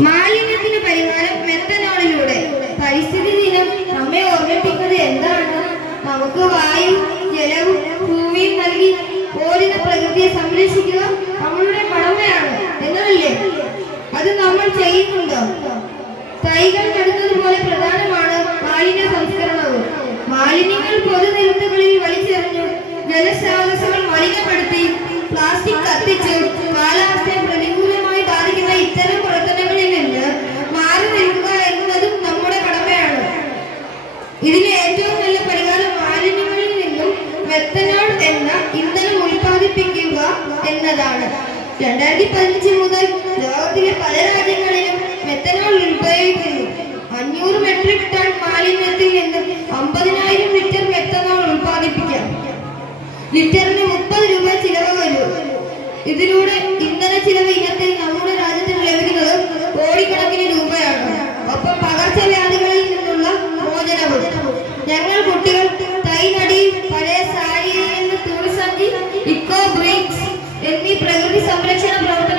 മാലിന്യത്തിന് പരിഹാരം മെത്തനോളിലൂടെ. പരിസ്ഥിതി ദിനം നമ്മെ ഓർമ്മിപ്പിക്കുന്നത് എന്താണ്? നമുക്ക് വായു, ജലവും ഭൂമിയും നൽകി പോരുന്ന പ്രകൃതിയെ സംരക്ഷിക്കുക നമ്മളുടെ കടമയാണ് എന്നതല്ലേ? അത് നമ്മൾ ചെയ്യുന്നുണ്ടോ? തൈകൾ നടുന്നതുപോലെ പ്രധാനമാണ് മാലിന്യ സംസ്കരണവും. മാലിന്യങ്ങൾ പൊതുനിരത്തുകളിൽ വലിച്ചെറിഞ്ഞു, ജലസ്രോതസ്സുകൾ മലിനപ്പെടുത്തി, പ്ലാസ്റ്റിക് കത്തിച്ച് കാലാവസ്ഥയെ പ്രതികൂലമായി ബാധിക്കുന്ന ഇത്തരം പ്രവർത്തനങ്ങളിൽ നിന്ന് മാറി നിൽക്കുക എന്നതും നമ്മുടെ കടമയാണ്. ഇതിന് ഏറ്റവും നല്ല പരിഹാരം മാലിന്യങ്ങളിൽ നിന്നും മെത്തനോൾ എന്ന ഇന്ധനം ഉൽപ്പാദിപ്പിക്കുക എന്നതാണ്. 2015 മുതൽ ലോകത്തിലെ പല രാജ്യങ്ങളിലും മെത്തനോൾ ഉപയോഗിക്കുന്നു. 500 മെട്രിക് ടൺ മാലിന്യത്തിൽ നിന്ന് 50,000 ലിറ്റർ മെത്തനോൾ ഉൽപ്പാദിപ്പിക്കാം. ലിറ്ററിന് 30 രൂപ ചിലവ് വരും. ഇതിലൂടെ ഇന്ധന ചിലവ് ഇനത്തിൽ നമ്മുടെ രാജ്യത്തിന് ലഭിക്കുന്നത് കോടിക്കണക്കിന് രൂപയാണ്. ഒപ്പം പകർച്ചവ്യാധികളിൽ നിന്നുള്ള മോചനവും. ഞങ്ങൾ കുട്ടികൾ തൈ നടി, പഴയ സാരിയിൽ നിന്ന് തുണിസഞ്ചി, ഇക്കോ ബ്രിക്സ് എന്നീ പ്രകൃതി സംരക്ഷണ പ്രവർത്തനങ്ങൾ